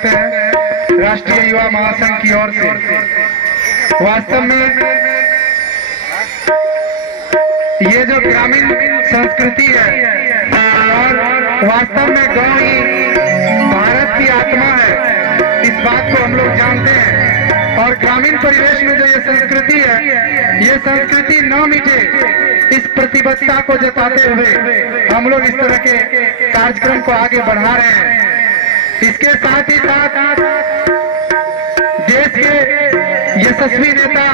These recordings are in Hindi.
करते हैं राष्ट्रीय युवा महासंघ की ओर से। वास्तव में ये जो ग्रामीण संस्कृति है और वास्तव में गांव ही भारत की आत्मा है, इस बात को हम लोग जानते हैं। और ग्रामीण परिवेश में जो ये संस्कृति है, ये संस्कृति न मिटे, इस प्रतिबद्धता को जताते हुए हम लोग इस तरह के कार्यक्रम को आगे बढ़ा रहे हैं। इसके साथ ही साथ देश के यशस्वी नेता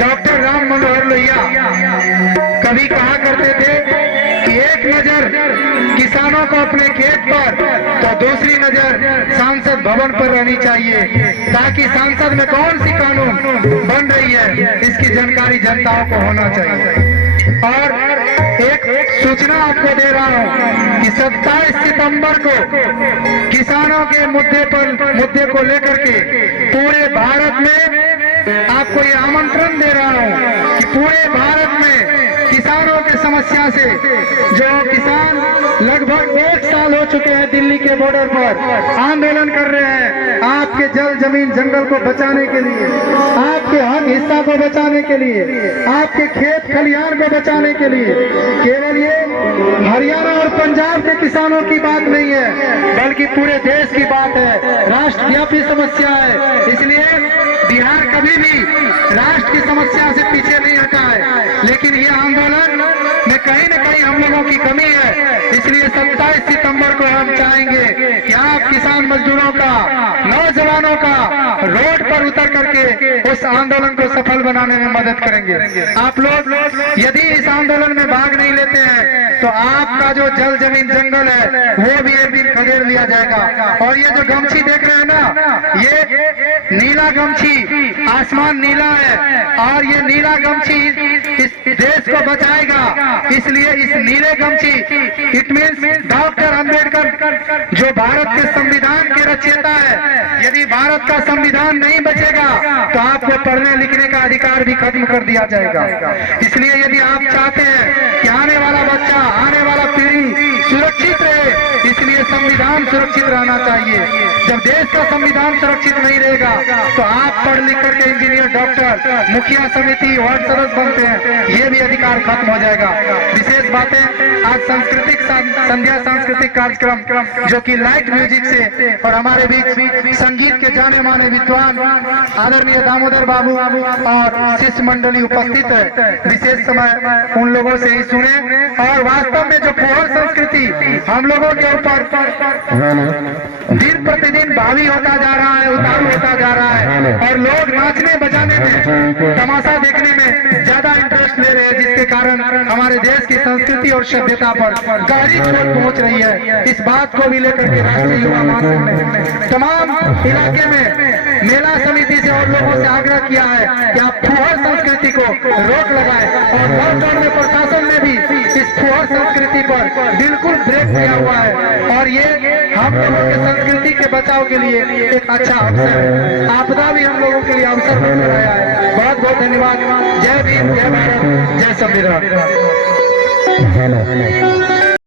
डॉक्टर राम मनोहर लोहिया कभी कहा करते थे कि एक नजर किसानों को अपने खेत पर तो दूसरी नजर सांसद भवन पर रहनी चाहिए, ताकि सांसद में कौन सी कानून बन रही है इसकी जानकारी जनताओं को होना चाहिए। और एक सूचना आपको दे रहा हूं कि 27 सितंबर को किसानों के मुद्दे को लेकर के पूरे भारत में आपको ये आमंत्रण दे रहा हूं कि पूरे भारत में किसानों की समस्या से, जो किसान लगभग 1 साल हो चुके हैं दिल्ली के बॉर्डर पर आंदोलन कर रहे हैं आपके जल जमीन जंगल को बचाने के लिए, आपके हक हिस्सा को बचाने के लिए, आपके खेत खलिहान को बचाने के लिए। केवल ये हरियाणा और पंजाब के किसानों की बात नहीं है, बल्कि पूरे देश की बात है, राष्ट्रव्यापी समस्या है। इसलिए बिहार कभी भी राष्ट्र की समस्या से पीछे नहीं हटा है, लेकिन ये आंदोलन में कहीं न कहीं हम लोगों की कमी है। इसलिए 27 सितंबर को हम चाहेंगे कि आप किसान मजदूरों का, नौजवानों का रोड पर उतर करके उस आंदोलन को सफल बनाने में मदद करेंगे। आप लोग यदि इस आंदोलन में भाग नहीं लेते हैं तो आपका जो जल जमीन जंगल है वो भी एक दिन खदेड़ लिया जाएगा। और ये जो गमछी देख रहे हैं ना, ये नीला गमछी, आसमान नीला है और ये नीला गमछी इस देश को बचाएगा। इसलिए इस नीले गमछी, इट मीन्स डॉक्टर अंबेडकर जो भारत के संविधान के रचयिता है, यदि भारत का संविधान नहीं बचेगा तो आपको पढ़ने लिखने का अधिकार भी खत्म कर दिया जाएगा। इसलिए यदि आप चाहते हैं कि आने वाला बच्चा, आने वाला पीढ़ी सुरक्षित रहे, इसलिए संविधान सुरक्षित रहना चाहिए। जब देश का संविधान सुरक्षित नहीं रहेगा तो आप पढ़ लिख करके इंजीनियर, डॉक्टर, मुखिया समिति, वार्ड सदस्य बनते हैं, ये भी अधिकार खत्म हो जाएगा। विशेष बातें आज सांस्कृतिक संध्या सांस्कृतिक कार्यक्रम जो कि लाइट म्यूजिक से और हमारे बीच संगीत के जाने माने विद्वान आदरणीय दामोदर बाबू और शिष्य मंडली उपस्थित है। विशेष समय उन लोगों से ही सुने। और वास्तव में जो फुहर संस्कृति हम लोगों के ऊपर दिन प्रतिदिन भावी होता जा रहा है, उतारू होता जा रहा है, और लोग नाचने बजाने में, तमाशा देखने में ज्यादा इंटरेस्ट ले रहे हैं, जिसके कारण हमारे देश की संस्कृति और सभ्यता पर गहरी चोट पहुंच रही है। इस बात को भी लेकर के राष्ट्रीय युवा महासंघ ने तमाम इलाके में मेला समिति से और लोगों से आग्रह किया है कि आप फुहर संस्कृति को रोक लगाए। और लॉकडाउन में प्रशासन ने भी इस फुहर संस्कृति पर बिल्कुल ब्रेक दिया हुआ है, और ये हम लोगों के संस्कृति के बचाव के लिए एक अच्छा अवसर है। आपदा भी हम लोगों के लिए अवसर बनकर आया है। बहुत बहुत धन्यवाद। जय भीम, जय भारत, जय संविधान।